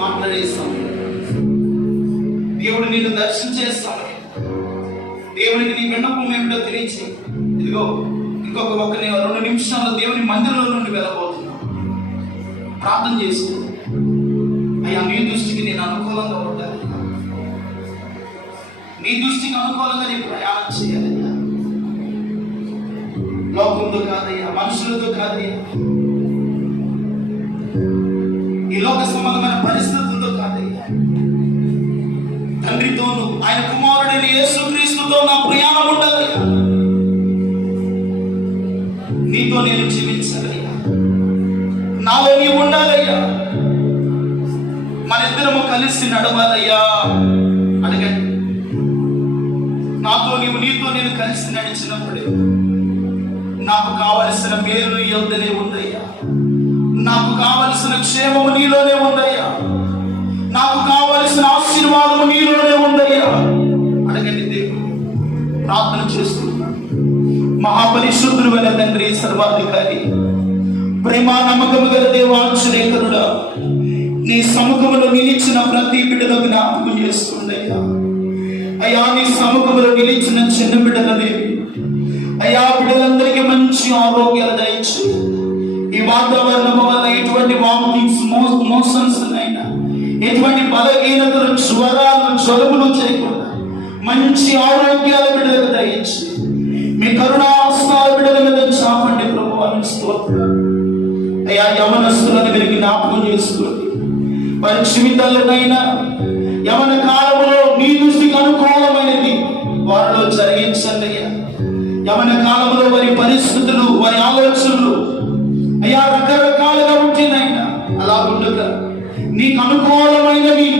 మాట్లాడే సమయం, దేవుడు నిన్ను దర్శించే సమయం, దేవునికి నీ విన్నపం ఏమిటో తెలియచి, ఇదిగో ఇంకొక 2 నిమిషాల్లో దేవుని మందిరంలో నుండి వెళ్ళబోతున్నా. ప్రార్థన చేస్తూ, అయ్యా నీ దృష్టికి నేను అనుకూలంగా ఉండాలి, నీ దృష్టికి అనుకూలంగా నేను ప్రయాణం చేయాలయ్యా. లోకంతో కాదయ్యా, మనుషులతో కాదయ్యా, ఈ లోక సంబంధమైన పరిస్థితులతో కాదయ్యా, తండ్రితోను ఆయన కుమారుడైన యేసుక్రీస్తుతో నా ప్రయాణం ఉండాలయ్యా. నీతో నేను జీవించాలయ్యా, నాలో నీవు ఉండాలయ్యా, మన ఇద్దరము కలిసి నడవాలయ్యా. అడగండి, నాతో నీవు, నీతో నేను కలిసి నడిచినప్పుడే నాకు కావలసిన మేలు నీ యొద్దనే ఉందయ్యా, నాకు కావలసిన క్షేమము నీలోనే ఉందయ్యా, నాకు కావలసిన ఆశీర్వాదము నీలోనే ఉందయ్యా. అడగండి, దేవుడు ప్రార్థన చేస్తున్నాను. మహాపరిశుద్ధుడు అయిన తండ్రి, సర్వాధికారి, ప్రేమ నమ్మకము గల దేవాంశరేఖరుడా, నీ సముఖములో నిలిచిన ప్రతి బిడ్డను జ్ఞాపకం చేస్తుండయ్యా. అయ్యా నీ సముఖములో నిలిచిన చిన్న బిడ్డలనే అయ్యా, బిడ్డలందరికీ మంచి ఆరోగ్యాలు దయచు. ఈ వాతావరణం వల్ల ఎటువంటి వామిటింగ్స్, మోషన్స్ అయినా, ఎటువంటి బలహీనతలు, జ్వరాలు, జలుబులు చేయకుండా మంచి ఆరోగ్యాల బిడ్డలకు దయచి మీ కరుణాస్తాల బిడ్డల మీద చాపండి ప్రభువానికి స్తోత్రం. అయ్యా యవనస్తులను మీరు జ్ఞాపకం చేసుకోండి. వారి జీవితాలకైనా యవన కాలంలో నీ దృష్టికి అనుకూలమైనది వారిలో జరిగించండి అయ్యా. యవన కాలంలో వారి పరిస్థితులు, వారి ఆలోచనలు అయ్యా రకరకాలుగా ఉంటుందైనా, అలా ఉండగా నీకు అనుకూలమైనవి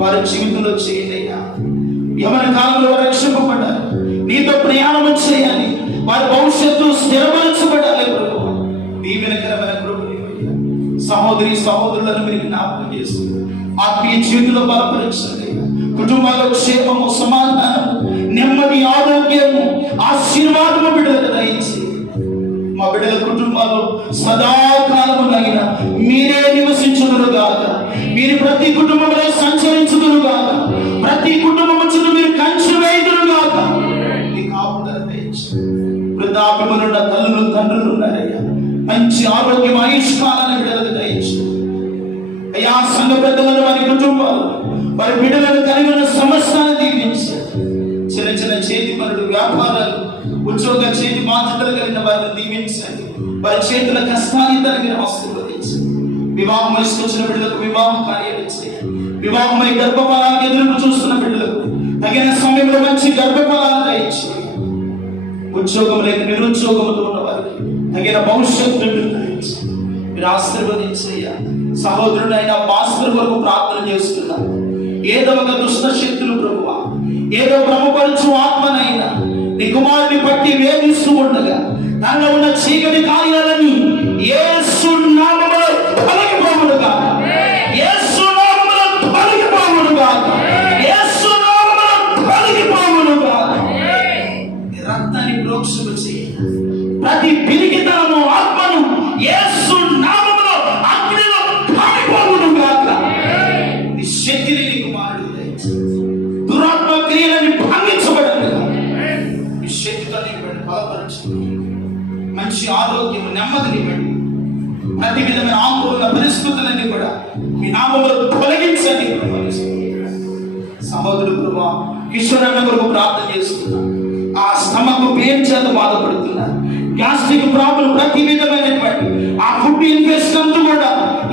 వారి జీవితంలో చేయండి అయ్యా. యవన కాలంలో రక్షింపబడాలి, నీతో ప్రయాణం చేయాలి, వారి భవిష్యత్తు స్థిరపరచబడాలి. దీవెనకరమైన కృపను సహోదరి సహోదరులను మీరు జ్ఞాపకం చేస్తూ ఆత్మీయ జీవితంలో బలపరచండి. కుటుంబాల్లో క్షేమము, సమాధానం, నెమ్మది, ఆరోగ్యము, ఆశీర్వాదము బిడ్డలకు దయచి మా బిడ్డల కుటుంబాలు సదాకాలమునైనా మీరే నివసించుదురుగాక, మీరు ప్రతి కుటుంబంలో సంచరించుదురుగాక, ప్రతి కుటుంబం చుట్టూ మీరు కంచె వేయుదురుగాక. వృద్ధాప్యములున్న తల్లులు, తండ్రులు ఉన్నారయ్యా, మంచి ఆరోగ్యం, ఆయుష్కాలను బిడ్డలకు దయచి అయ్యా. సంఘ పెద్దలను, వారి కుటుంబాలు, వారి బిడ్డలను కలిగి ఉన్న సమస్యను దీవించారు. చిన్న చిన్న చేతి పనులు, వ్యాపారాలు, ఉద్యోగ చేతి బాధ్యతలు కలిగిన వారిని దీవించండి. వారి చేతుల కష్టాన్ని తగిన ఆశీర్వదించండి. వివాహం వయసుకొచ్చిన బిడ్డలకు వివాహం కార్యాలు చేయండి. వివాహమై గర్భఫలాన్ని ఎదురు చూస్తున్న బిడ్డలకు తగిన సమయంలో మంచి గర్భఫలాన్ని దయచేయండి. ఉద్యోగం లేక నిరుద్యోగంతో ఉన్న వారికి తగిన భవిష్యత్తు మీరు ఆశీర్వదించయ్యా. సహోదరుడైన భాస్కర్ వరకు ప్రార్థన చేస్తున్నాను. ఏదో ఒక దుష్ట శక్తులు ప్రభువా, ఏదో భ్రమపరచు ఆత్మనైనా నీ కుమారుని బట్టి వేధిస్తూ ఉండగా దానిలో ఉన్న చీకటి కార్యాలని యేసు నామములో తొలగిపోవునుగా, యేసు నామములో తొలగిపోవునుగా, యేసు నామములో తొలగిపోవునుగా. రక్తాన్ని ప్రోక్షణ చేయండి. ప్రతి పిరికితనము, ఆత్మను యేసు నామములో అగ్నిలో కాలిపోవునుగా. నీ శక్తిని నీ కుమారుడు దయచేసి దురాత్మ క్రియలని భంగించబడండి. ఈ శక్తితో నీవండి, బలపరచండి. మంచి ఆరోగ్యం, నెమ్మదినివ్వండి. ప్రతి విధమైన ఆందోళన పరిస్థితులన్నీ కూడా మీ నామములో తొలగించండి. సహోదరుడు ప్రభా కిషోర్ అన్న కొరకు ప్రార్థన చేస్తున్నా. ఆ స్టమక్ పెయిన్ చేత బాధపడుతున్నా, గ్యాస్ట్రిక్ ప్రాబ్లం, ప్రతి విధమైనటువంటి ఆ ఫుడ్ ఇన్ఫెక్షన్ కూడా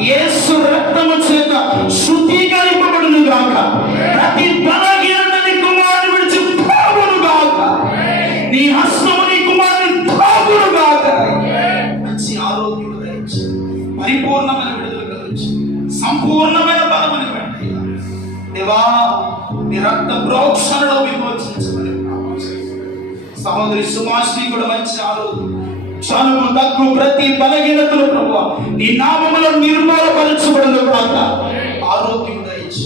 యేసు రక్తము చేత శుద్ధీకరింపబడును గాక. ప్రతి బలహీనతని కుమారుని విడిచి పోవును గాక. నీ హస్తము నీ కుమారుని తాకును గాక. మంచి ఆరోగ్యం దయచి, పరిపూర్ణమైన విడుదల కలిగించి, సంపూర్ణమైన బలమని వెంట దేవా నీ రక్త ప్రోక్షణలో విమోచించమని. సహోదరి సుమాశ్రీ కూడా మంచి ఆరోగ్యం, చనువు, దగ్గు, ప్రతి బలహీనతలు ప్రభువా నీ నామములో నిర్మూలపరచబడును గాక. ఆరోగ్యం దయచి.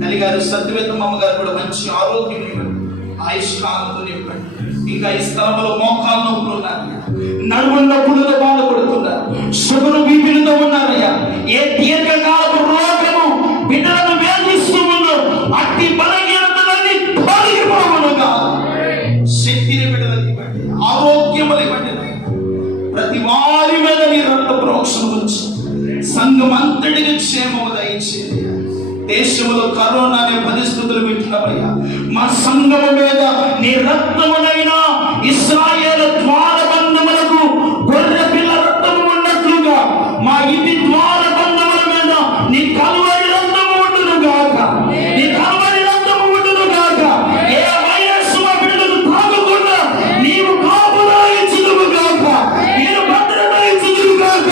తల్లిగారు సత్యవేతం అమ్మగారు కూడా మంచి ఆరోగ్యం ఇవ్వండి, ఆయుష్కాలంతో నింపండి. ఇంకా ఈ స్థలంలో మోకాలు నొప్పులు ఉన్నారు, నడుము నొప్పులతో బాధపడుతున్నారు, షుగర్, బీపీలతో ఉన్నారయ్యా. ఏ దీర్ఘకాలపు రోగము బిడ్డ దేశంలో కరోనా అనే పరిస్థితులు వింటున్నామయ్యా. మా సంఘము మీద నీ రక్తమునైనా ఇశ్రాయేలు ద్వారబంధములకు గొర్రె పిల్ల రక్తము ఉన్నట్లుగా మా ఇంటి ద్వారబంధముల మీద నీ కలువరి రక్తము ఉండును గాక, నీ కలువరి రక్తము ఉండును గాక. ఏ వైరస్ మా బిడ్డలు తాగకుండా నీవు కాపుదల ఇచ్చుదువు గాక, నేను భద్రత ఇచ్చుదువు గాక,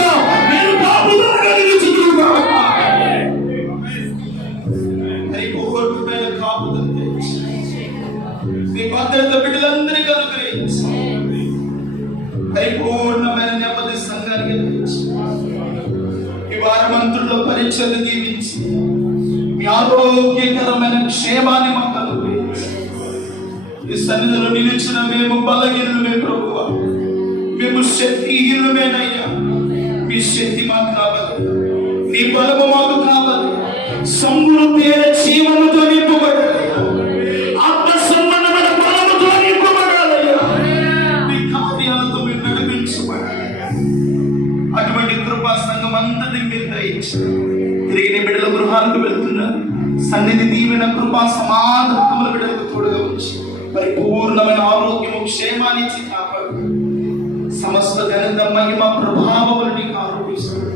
నేను కాపుదల కలిగించుదువు గాక. పరిపూర్ణమైన కాపుదల తెచ్చి నీ భద్రత బిడ్డలందరికీ అనుగ్రహించి పరిపూర్ణమైన నెమ్మది సంఘానికి తెచ్చి ఈ వారమంతుల్లో పరీక్షలు దీవించి మీ ఆరోగ్యకరమైన క్షేమాన్ని మాకు అనుగ్రహించి ఈ సన్నిధిలో నిలిచిన మేము బలహీనులమే ప్రభువా, మేము శక్తిహీనులమేనయ్యా. మీ శక్తి మాకు కావాలి, నీ బలము మాకు కావాలి. సమృద్ధి అయిన జీవముతో నింపబడాలి, ఆత్మ సంబంధమైన బలముతో నింపబడాలయ్యా. నీ కార్యాలతో మీరు నడిపించబడాలి. అటువంటి కృపా సంఘం అంతటి మీరు దయచి తిరిగి నీ బిడ్డల గృహాలకు వెళ్తున్నారు. సన్నిధి దీవెన కృపా సమాధానముల బిడ్డలకు తోడుగా ఉంచి పరిపూర్ణమైన ఆరోగ్యము క్షేమాన్ని ఇచ్చి కాపాడు. సమస్త ఘనత మహిమ ప్రభావములు నీకు ఆరోపిస్తాడు.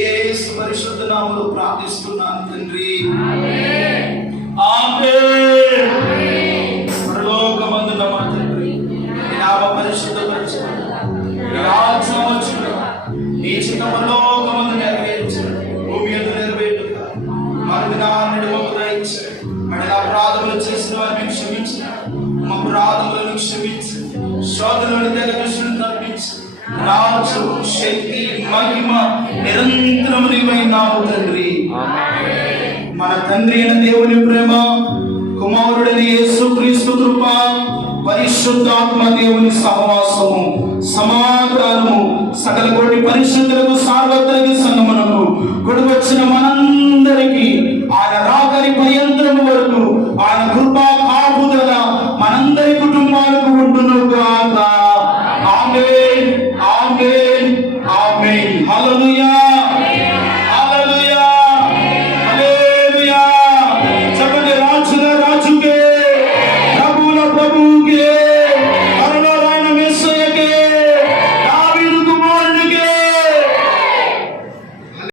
యేసు పరిశుద్ధ నామములో ప్రార్థిస్తున్నాను తండ్రి, ఆమేన్. పరలోకమందున్న మా తండ్రి, నీ నామము పరిశుద్ధపరచబడు, నీ రాజ్యము వచ్చును, నీ చిత్తము పరలోకమందు నెరవేర్చును, భూమి యందు నెరవేరును. మా దినాన్ని మాకు దయచేయండి. మన అపరాధములు చేసిన వారిని క్షమించు, మా అపరాధములను క్షమించు, శోధనలను దయచేసి తప్పించు. రాజ్యం, శక్తి, మహిమ నిరంతరము నీవైనావు తండ్రి. మన తండ్రి అయిన దేవుని ప్రేమ, కుమారుడైన యేసుక్రీస్తు కృప, పరిశుద్ధాత్మ దేవుని సహవాసము, సమాధానము సకల కోటి పరిశుద్ధులకు సార్వత్రిక సంగమునకు కూడి వచ్చిన మన